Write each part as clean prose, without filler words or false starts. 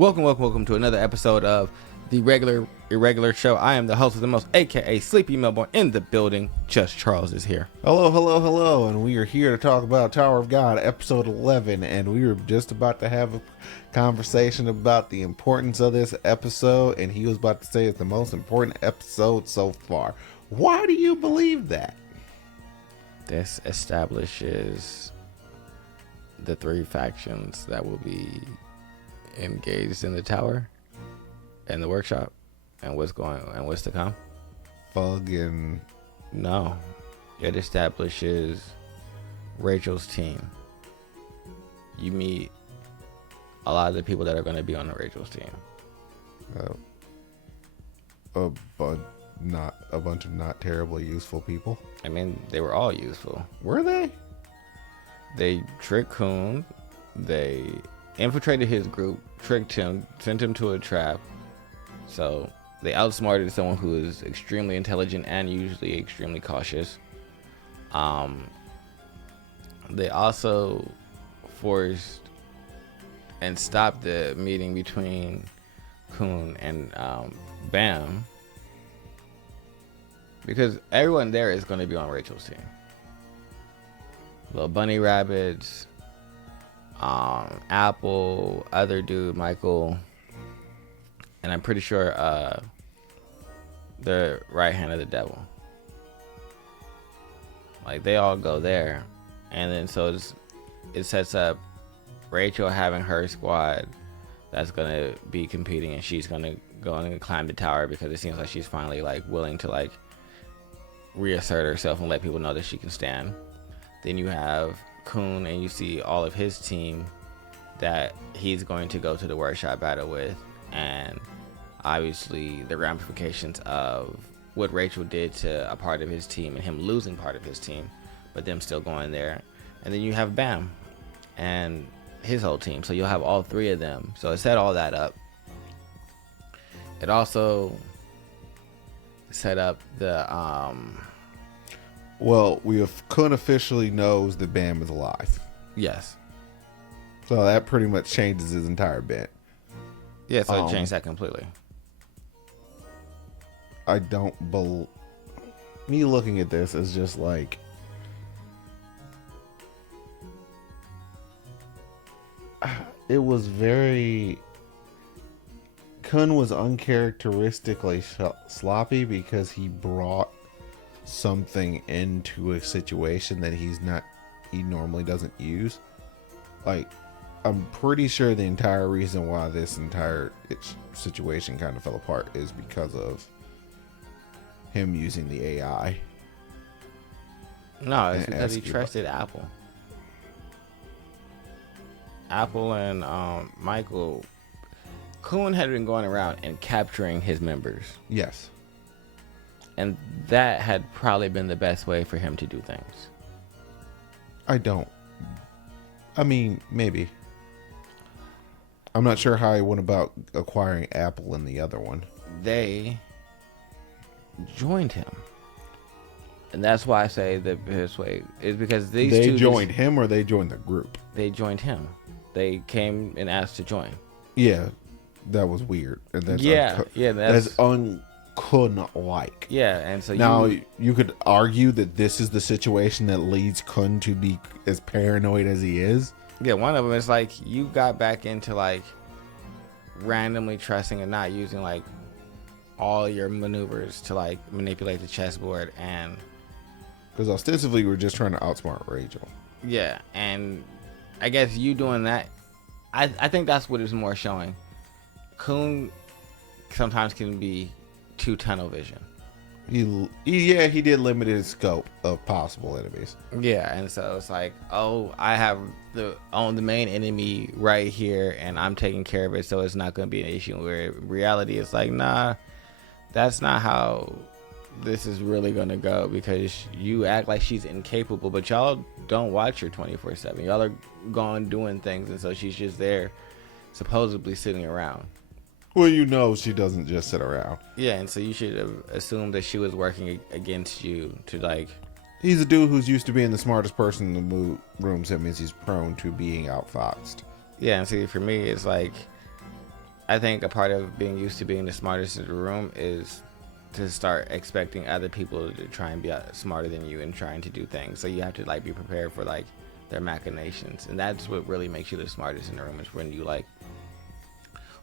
Welcome to another episode of the Irregular show. I am the host of the most, aka Sleepy Melbourne, in the building. Just Charles is here. Hello, and we are here to talk about Tower of God, episode 11, and we were just about to have a conversation about the importance of this episode, and he was about to say it's the most important episode so far. Why do you believe that? This establishes the three factions that will be engaged in the tower and the workshop and what's to come. Fucking no, it establishes Rachel's team. You meet a lot of the people that are going to be on the Rachel's team. A bunch of not terribly useful people. I mean, they were all useful. Were they? They tricked Kun. They infiltrated his group, tricked him, sent him to a trap. So they outsmarted someone who is extremely intelligent and usually extremely cautious. They also forced and stopped the meeting between Kun and Bam, because everyone there is going to be on Rachel's team. Little bunny rabbits, Apple, other dude, Michael, and I'm pretty sure the right hand of the devil. Like, they all go there, and then so it sets up Rachel having her squad that's gonna be competing, and she's gonna go and climb the tower because it seems like she's finally like willing to like reassert herself and let people know that she can stand. Then you have Kun, and you see all of his team that he's going to go to the workshop battle with, and obviously the ramifications of what Rachel did to a part of his team and him losing part of his team, but them still going there. And then you have Bam and his whole team, so you'll have all three of them. So it set all that up. It also set up the Well, Kun officially knows that Bam is alive. Yes. So that pretty much changes his entire bit. Yeah, so it changed that completely. I don't believe... Me looking at this is just like... It was very... Kun was uncharacteristically sloppy because he brought something into a situation that he normally doesn't use. Like, I'm pretty sure the entire reason why this entire situation kind of fell apart is because of him using the AI. No, it's because he trusted Apple. Apple and Michael. Kun had been going around and capturing his members. Yes. And that had probably been the best way for him to do things. I mean, maybe. I'm not sure how he went about acquiring Apple in the other one. They joined him. And that's why I say the best way is because they joined him, or they joined the group? They joined him. They came and asked to join. Yeah, that was weird. And that's that's Kun-like. Yeah, and so now you could argue that this is the situation that leads Kun to be as paranoid as he is. Yeah, one of them is like you got back into like randomly trusting and not using like all your maneuvers to like manipulate the chessboard, and because ostensibly we're just trying to outsmart Rachel. Yeah, and I guess you doing that, I think that's what is more showing. Kun sometimes can be too tunnel vision. He did limit his scope of possible enemies. Yeah, and so it's like, oh, I have the main enemy right here, and I'm taking care of it, so it's not going to be an issue. Where in reality, it's like, nah, that's not how this is really going to go, because you act like she's incapable, but y'all don't watch her 24/7. Y'all are gone doing things, and so she's just there, supposedly sitting around. Well, you know she doesn't just sit around. Yeah, and so you should have assumed that she was working against you to like... He's a dude who's used to being the smartest person in the room, so that means he's prone to being outfoxed. Yeah, and see, for me, it's like I think a part of being used to being the smartest in the room is to start expecting other people to try and be smarter than you and trying to do things. So you have to like be prepared for like their machinations, and that's what really makes you the smartest in the room, is when you like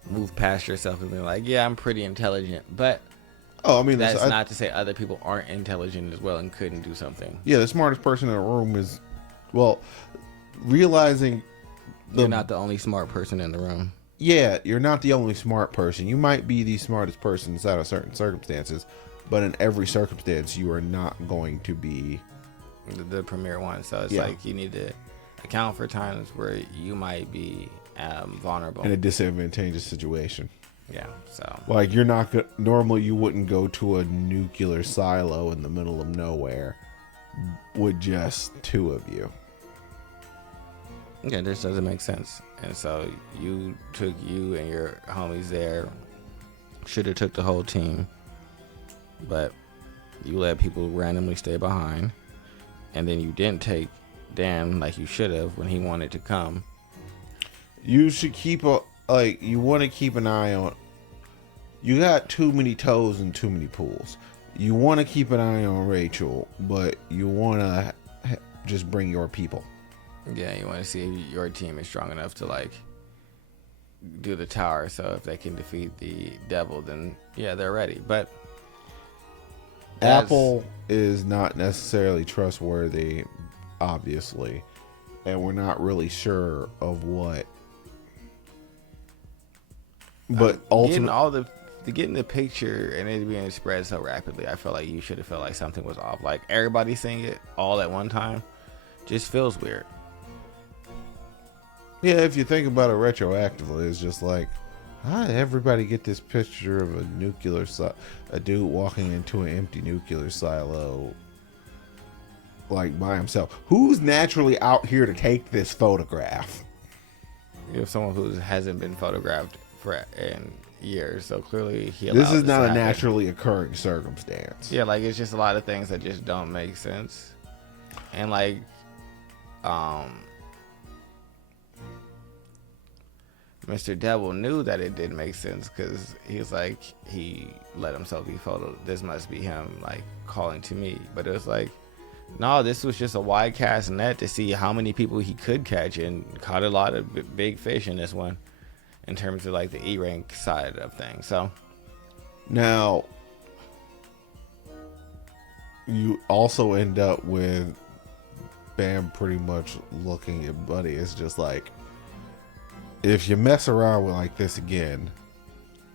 move past yourself and be like, yeah, I'm pretty intelligent, but Oh, I mean, that's not to say other people aren't intelligent as well and couldn't do something. yeah, the smartest person in the room is, well, realizing You're not the only smart person in the room. Yeah, you're not the only smart person. You might be the smartest person inside of certain circumstances, but in every circumstance, you are not going to be the premier one. So it's like you need to account for times where you might be vulnerable in a disadvantageous situation. Yeah, so like you're not normally you wouldn't go to a nuclear silo in the middle of nowhere with just two of you. Yeah, this doesn't make sense. And so you took you and your homies there. Should have took the whole team, but you let people randomly stay behind, and then you didn't take Dan like you should have when he wanted to come. You should keep you want to keep an eye on. You got too many toes in too many pools. You want to keep an eye on Rachel, but you want to just bring your people. Yeah, you want to see if your team is strong enough to like do the tower. So if they can defeat the devil, then yeah, they're ready. But Apple is not necessarily trustworthy, obviously, and we're not really sure of what. But ultimately, getting the picture and it being spread so rapidly, I feel like you should have felt like something was off. Like everybody seeing it all at one time just feels weird. Yeah, if you think about it retroactively, it's just like, how did everybody get this picture of a dude walking into an empty nuclear silo, like by himself? Who's naturally out here to take this photograph? You have someone who hasn't been photographed in years, so clearly this is not a naturally occurring circumstance. Yeah, like it's just a lot of things that just don't make sense, and like, Mr. Devil knew that it didn't make sense because he was like, he let himself be photoed. This must be him like calling to me, but it was like, no, this was just a wide cast net to see how many people he could catch, and caught a lot of big fish in this one, in terms of like the E rank side of things. So now you also end up with Bam pretty much looking at Buddy. It's just like, if you mess around with like this again,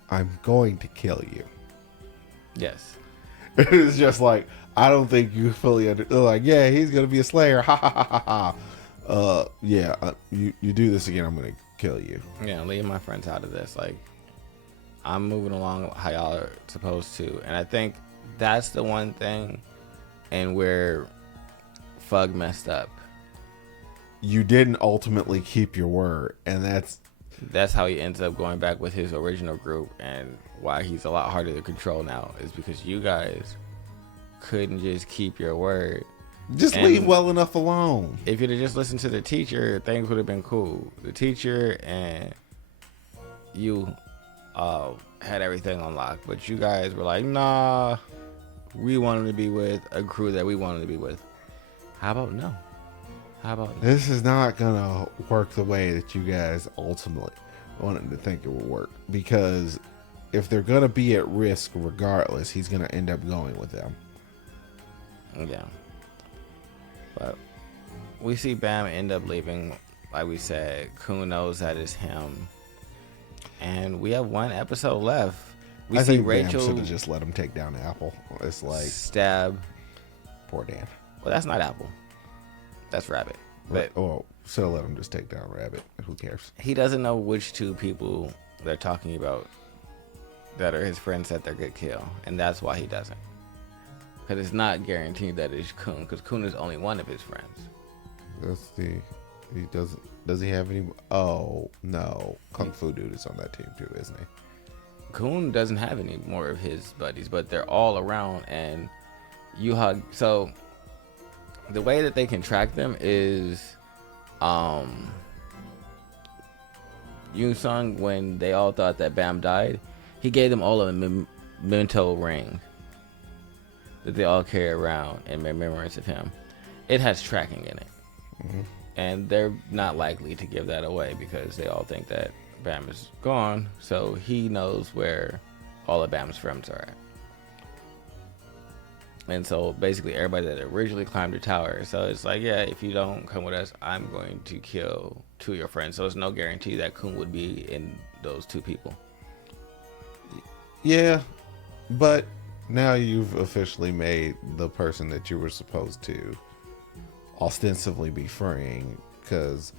I'm going to kill you. Yes. It's just like, I don't think you fully like, yeah, he's gonna be a slayer. Ha ha ha ha ha. You do this again, I'm gonna kill you. Yeah, leave my friends out of this. Like, I'm moving along how y'all are supposed to, and I think that's the one thing, and where Fug messed up. You didn't ultimately keep your word, and that's how he ends up going back with his original group, and why he's a lot harder to control now is because you guys couldn't just keep your word. Just leave well enough alone. If you'd have just listened to the teacher, things would have been cool. The teacher and you had everything unlocked, but you guys were like, nah, we wanted to be with a crew that we wanted to be with. How about no? This is not gonna work the way that you guys ultimately wanted to think it would work, because if they're gonna be at risk regardless, he's gonna end up going with them. Yeah, but we see Bam end up leaving. Like we said, Kun knows that is him, and we have one episode left. I think Rachel should have just let him take down Apple. It's like stab. Poor Dan. Well, that's not Apple. That's Rabbit. But so let him just take down Rabbit. Who cares? He doesn't know which two people they're talking about that are his friends that they're gonna kill, and that's why he doesn't. Because it's not guaranteed that it's Kun, because Kun is only one of his friends. He doesn't. Does he have any? Oh no, Kung Fu Dude is on that team too, isn't he? Kun doesn't have any more of his buddies, but they're all around, and you hug. So the way that they can track them is Yoon-sung, when they all thought that Bam died, he gave them all a memento ring that they all carry around in remembrance of him. It has tracking in it. Mm-hmm. And they're not likely to give that away because they all think that Bam is gone, so he knows where all of Bam's friends are at. And so basically everybody that originally climbed the tower, so it's like, yeah, if you don't come with us, I'm going to kill 2 of your friends. So it's no guarantee that Kun would be in those 2 people. Yeah, but now you've officially made the person that you were supposed to ostensibly be freeing, because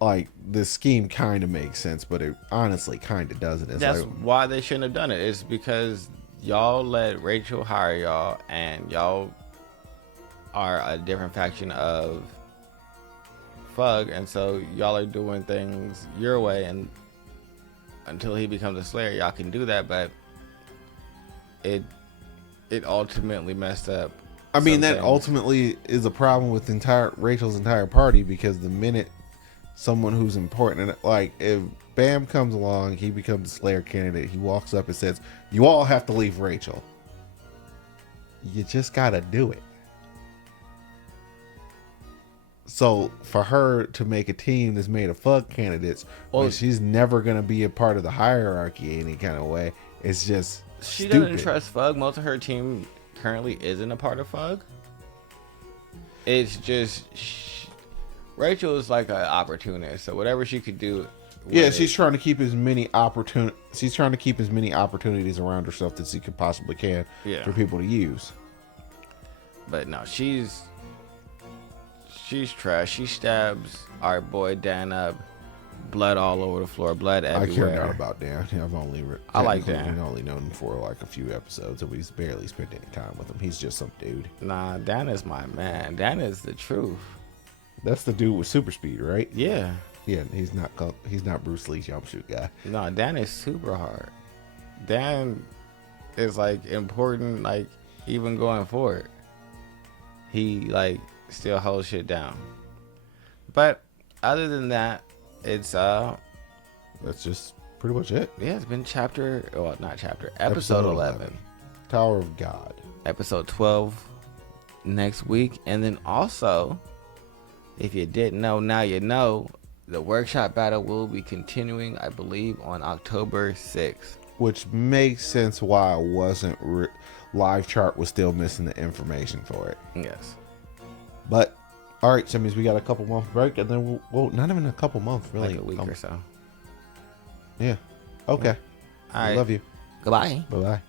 like this scheme kind of makes sense, but it honestly kind of doesn't. It's That's like, why they shouldn't have done it. It's because y'all let Rachel hire y'all, and y'all are a different faction of Fug, and so y'all are doing things your way, and until he becomes a Slayer, y'all can do that, but it ultimately messed up. I mean, that ultimately is a problem with Rachel's entire party, because the minute someone who's important, like if Bam comes along, he becomes a Slayer candidate, he walks up and says, you all have to leave Rachel. You just gotta do it. So for her to make a team that's made of Fug candidates, when she's never gonna be a part of the hierarchy in any kind of way, it's just she stupid. doesn't trust Fug. Most of her team currently isn't a part of Fug. It's just Rachel is like an opportunist, so whatever she could do. Yeah, she's trying to keep as many opportunities around herself that she could possibly can for people to use. But no, she's trash. She stabs our boy Dan up, blood all over the floor, blood everywhere. I care not about Dan. I like Dan. I've only known him for like a few episodes, and we've barely spent any time with him. He's just some dude. Nah, Dan is my man. Dan is the truth. That's the dude with super speed, right? Yeah. Yeah, he's not Bruce Lee's jump shoot guy. No, Dan is super hard. Dan is like important, like even going forward. He like still holds shit down. But other than that, it's that's just pretty much it. Yeah, it's been episode 11. Tower of God. Episode 12 next week. And then also, if you didn't know, now you know, the workshop battle will be continuing, I believe, on October 6th. Which makes sense why it wasn't live chart was still missing the information for it. Yes. But all right, so that means we got a couple month break, and then we'll not even a couple months, really, like a week or so. Yeah. Okay. All right. Love you. Goodbye. Bye bye.